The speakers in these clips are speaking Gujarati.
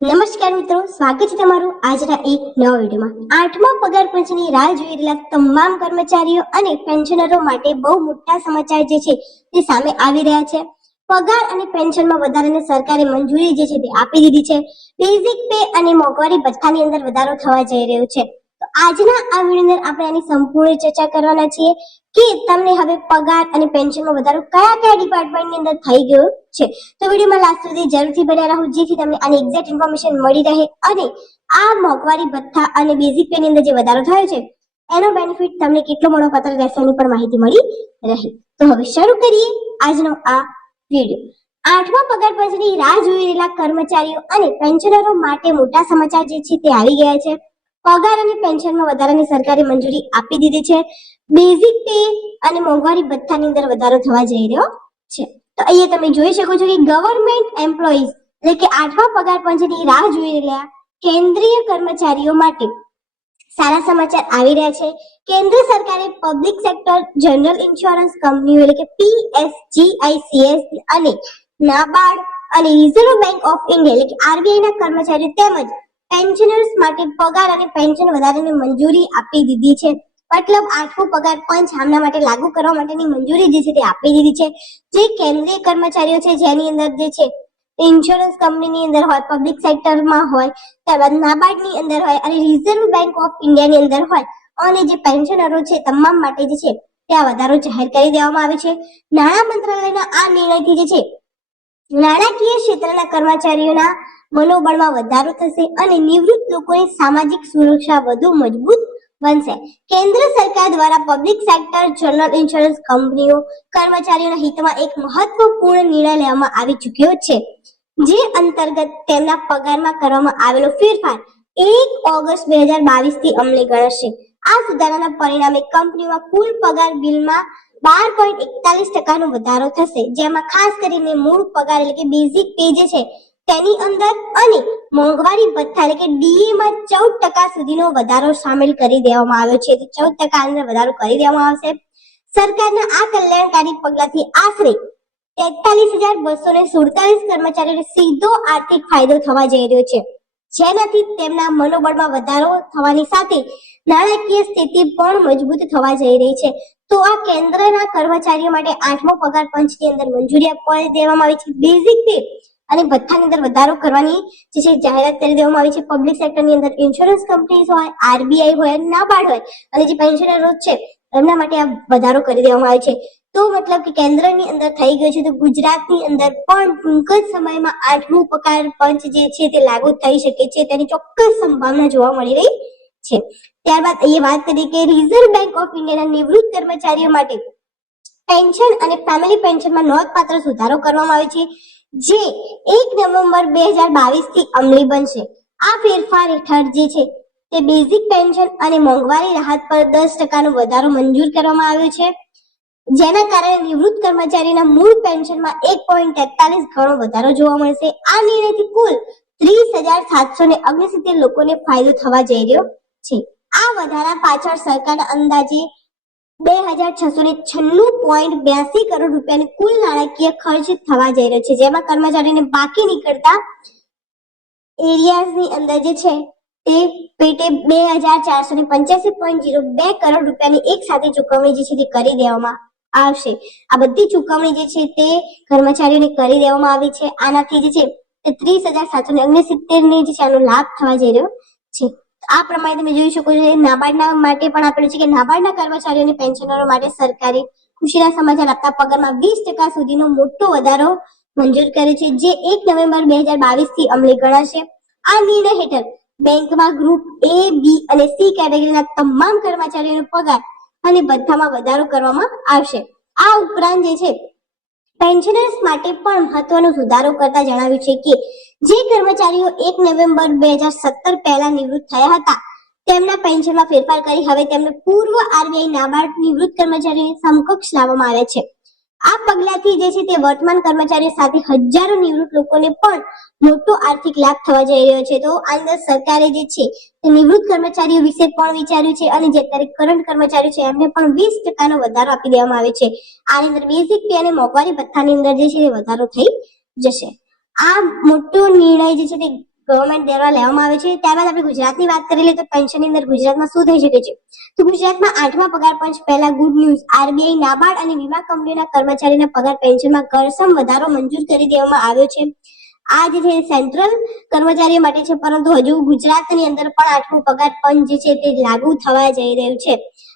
નમસ્કાર મિત્રો, સ્વાગત છે તમારું આજના એક નવા વિડીયોમાં. આઠમા પગાર પંચની રાહ જોઈ રહેલા તમામ કર્મચારીઓ અને પેન્શનરો માટે બહુ મોટા સમાચાર જે છે તે સામે આવી રહ્યા છે. પગાર અને પેન્શનમાં વધારાને સરકારે મંજૂરી જે છે તે આપી દીધી છે. બેઝિક પે અને મોંઘવારી ભથ્થાની અંદર વધારો થવા જઈ રહ્યો છે. તો આજના આ વીડિયો આપણે આની સંપૂર્ણ ચર્ચા કરવાના છીએ કે તમને હવે પગાર અને પેન્શનમાં વધારો કયા કયા ડિપાર્ટમેન્ટની અંદર થઈ ગયો છે. તો વિડીયોમાં લાસ્ટ સુધી જરૂરથી બન્યા રહો, જેથી તમને આની એક્ઝેક્ટ ઇન્ફોર્મેશન મળી રહે અને આ મોંઘવારી ભથ્થા અને બેઝિક પેની અંદર જે વધારો થયો છે, એનો બેનિફિટ તમને કેટલો મોટો પત્ર રહેશે એની પણ માહિતી મળી રહે. તો હવે શરૂ કરીએ આજનો આ વીડિયો. આઠમા પગાર પંચની રાહ જોઈ રહેલા કર્મચારીઓ અને પેન્શનરો માટે મોટા સમાચાર જે છે તે આવી ગયા છે. પગાર અને પેન્શનમાં વધારાની સરકારે મંજૂરી આપી દીધી છે. બેઝિક પે અને મોંઘવારી ભથ્થાની અંદર વધારો થવા જઈ રહ્યો છે. તો અહીંયા તમે જોઈ શકો છો કે ગવર્મેન્ટ એમ્પ્લોઈઝ એટલે કે આઠમા પગાર પંચની રાહ જોઈ રહેલા કેન્દ્રીય કર્મચારીઓ માટે સારા સમાચાર આવી રહ્યા છે. કેન્દ્ર સરકારે પબ્લિક સેક્ટર જનરલ ઇન્સ્યોરન્સ કંપનીઓ એટલે કે પીએસજીઆઈસીએસ અને નાબાર્ડ અને રિઝર્વ બેંક ઓફ ઇન્ડિયા એટલે કે આરબીઆઈ ના કર્મચારીઓ તેમજ પેન્શનર્સ માટે પગાર અને પેન્શન વધારાની મંજૂરી આપી દીધી છે. મતલબ આઠમો પગાર પંચ આમના માટે લાગુ કરવા માટેની મંજૂરી જે છે તે આપી દીધી છે. જે કેન્દ્રીય કર્મચારીઓ છે, જેની અંદર જે છે ઇન્સ્યોરન્સ કંપનીની અંદર હોય પબ્લિક સેક્ટરમાં હોય, ત્યારબાદ નાબાર્ડની અંદર હોય અને રિઝર્વ બેંક ઓફ ઇન્ડિયાની અંદર હોય અને જે પેન્શનરો છે તમામ માટે જે છે તે વધારો જાહેર કરી દેવામાં આવે છે. નાણાં મંત્રાલયના આ નિર્ણયથી જે છે, નાણાકીય ક્ષેત્રના કર્મચારીઓના મનોબળમાં વધારો થશે અને નિવૃત્ત લોકોની સામાજિક સુરક્ષા વધુ મજબૂત બનશે. કેન્દ્ર સરકાર દ્વારા પબ્લિક સેક્ટર જનરલ ઇન્સ્યોરન્સ કંપનીઓ, કર્મચારીઓના હિતમાં એક મહત્વપૂર્ણ નિર્ણય લેવામાં આવી ચૂક્યો છે. જે અંતર્ગત તેમના પગારમાં કરવામાં આવેલો ફેરફાર એક ઓગસ્ટ બે હજાર બાવીસથી અમલી ગણાશે. આ સુધારાના પરિણામે કંપનીઓમાં કુલ પગાર બિલમાં બાર પોઈન્ટ એકતાલીસ ટકાનો વધારો થશે, જેમાં ખાસ કરીને મૂળ પગાર એટલે કે બેઝિક પે જે છે તેની અંદર અને મોંઘવારી ભથ્થા એટલે કે ડીએમાં ચૌદ ટકા સુધીનો વધારો સામેલ કરી દેવામાં આવ્યો છે. ચૌદ ટકા અંદર વધારો કરી દેવામાં આવશે. સરકારના આ કલ્યાણકારી પગલાથી આશરે તેતાલીસ હજાર બસો ને સુડતાલીસ કર્મચારીઓને સીધો આર્થિક ફાયદો થવા જઈ રહ્યો છે. જેનાથી તેમના મનોબળમાં વધારો થવાની સાથે નાણાકીય સ્થિતિ પણ મજબૂત થવા જઈ રહી છે. તો આ કેન્દ્રના કર્મચારીઓ માટે આઠમો પગાર પંચની અંદર મંજૂરી આપવા દેવામાં આવી છે. બેઝિક પે અને ભથ્થાની અંદર વધારો કરવાની જે છે જાહેરાત કરી દેવામાં આવી છે. પબ્લિક સેક્ટરની અંદર ઇન્સ્યોરન્સ કંપનીઝ હોય આરબીઆઈ હોય નાબાર્ડ હોય અને જે પેન્શનરો છે, એમના માટે આ વધારો કરી દેવામાં આવે છે. તો મતલબ કે કેન્દ્રની અંદર થઈ ગયું છે, તો ગુજરાતની અંદર પણ ટૂંક જ સમયમાં આઠમું પગાર પંચ જે છે તે લાગુ થઈ શકે છે, તેની ચોક્કસ સંભાવના જોવા મળી રહી છે. ત્યારબાદ એ વાત કરીએ કે રિઝર્વ બેંક ઓફ ઇન્ડિયાના નિવૃત્ત કર્મચારીઓ માટે પેન્શન અને ફેમિલી પેન્શનમાં નોંધપાત્ર સુધારો કરવામાં આવે છે. જે એક નવેમ્બર બે હજાર બાવીસથી અમલી બનશે. આ ફેરફાર હેઠળ જે છે તે બેઝિક પેન્શન અને મોંઘવારી રાહત પર દસ ટકાનો વધારો મંજૂર કરવામાં આવ્યો છે. જેના કારણે નિવૃત્ત કર્મચારીના મૂળ પેન્શનમાં એક પોઈન્ટ તેતાલીસ ગણો વધારો જોવા મળશે. આ નિર્ણયથી કુલ ત્રીસ હજાર સાતસો ને ઓગણસિત્તેર લોકોને ફાયદો થવા જઈ રહ્યો છે. આ વધારા પાછળ સરકારના અંદાજે બે હજાર છસો ને છન્નું પોઈન્ટ બ્યાસી કરોડ રૂપિયાની કુલ નાણાકીય ખર્ચ થવા જઈ રહ્યો છે. જેમાં કર્મચારીને બાકી નીકળતા એરિયાઝની અંદર જે છે તે પેટે બે હજાર ચારસો ને પંચ્યાસી પોઈન્ટ જીરો બે કરોડ રૂપિયાની એક સાથે ચૂકવણી જે છે તે કરી દેવામાં આવશે. આ બધી ચૂકવણી જે છે તે કર્મચારીઓને કરી દેવામાં આવી છે. આનાથી જે છે તે ત્રીસ હજાર સાતસો ને ઓગણસિત્તેર ને જે છે આનો લાભ થવા જઈ રહ્યો છે. આ પ્રમાણે તમે જોઈ શકો છો નાબાર્ડના માટે પણ આપેલું છે કે નાબાર્ડના કર્મચારીઓને પેન્શનરો માટે સરકારી ખુશીના સમાચાર આપતા પગારમાં વીસ ટકા સુધીનો મોટો વધારો મંજૂર કરે છે, જે એક નવેમ્બર બે હજાર બાવીસથી અમલી ગણાશે. આ નિર્ણય હેઠળ બેંકમાં ગ્રુપ એ, બી અને સી કેટેગરીના તમામ કર્મચારીઓનો પગાર અને ભથ્થામાં વધારો કરવામાં આવશે. આ ઉપરાંત જે છે પેન્શનર્સ માટે પણ મહત્વનો સુધારો કરતા જણાવ્યું છે કે, જે કર્મચારીઓ એક નવેમ્બર બે હજાર સત્તર પહેલા નિવૃત્ત થયા હતા, તેમના પેન્શનમાં ફેરફાર કરી હવે તેમને પૂર્વ આરબીઆઈ નાબાર્ડ નિવૃત્ત કર્મચારીઓની સમકક્ષ લાવવામાં આવે છે. આ પગલાથી જે છે તે વર્તમાન કર્મચારીઓ સાથે હજારો નિવૃત્ત લોકોને પણ મોટો આર્થિક લાભ થવા જઈ રહ્યો છે. તો આ અંદર સરકારે જે છે તે નિવૃત્ત કર્મચારીઓ વિશે પણ વિચાર્યું છે અને જે અત્યારે કરંટ કર્મચારીઓ છે એમને પણ વીસ ટકાનો વધારો આપી દેવામાં આવે છે. આની અંદર બેઝિક પે અને મોંઘવારી ભથ્થાની અંદર જે છે તે વધારો થઈ જશે. આ મોટો નિર્ણય જે છે તે ગવર્મેન્ટ દ્વારા લેવામાં આવે છે. ત્યારબાદ આપણે ગુજરાતની વાત કરી લઈએ તો પેન્શનની અંદર ગુજરાતમાં શું થઈ શકે છે? તો ગુજરાતમાં આઠમા પગાર પંચ પહેલા ગુડ ન્યૂઝ આરબીઆઈ નાબાર્ડ અને વીમા કંપનીના કર્મચારીના પગાર પેન્શનમાં ઘર્ષમ વધારો મંજૂર કરી દેવામાં આવ્યો છે. આ જે છે સેન્ટ્રલ કર્મચારીઓ માટે છે, પરંતુ હજુ ગુજરાતની અંદર પણ આઠમું પગાર પંચ જે છે તે લાગુ થવા જઈ રહ્યું છે.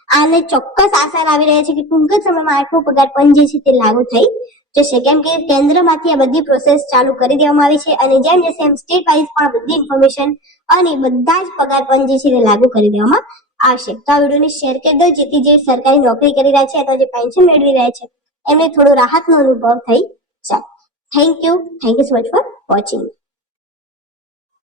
આને ચોક્કસ આશા આવી રહ્યા છે કે ટૂંક જ સમયમાં આઠમું પગાર પંચ જે છે તે લાગુ થઈ જશે કેમ કે કેન્દ્રમાંથી આ બધી પ્રોસેસ ચાલુ કરી દેવામાં આવી છે અને જેમ જશે એમ સ્ટેટ વાઇઝ પણ બધી ઇન્ફોર્મેશન અને બધા જ પગાર પણ જે છે તે લાગુ કરી દેવામાં આવશે. તો આ વિડીયોને શેર કરી દો, જેથી જે સરકારી નોકરી કરી રહ્યા છે અથવા જે પેન્શન મેળવી રહ્યા છે, એમને થોડો રાહતનો અનુભવ થઈ જાય. Thank you thank you so much for watching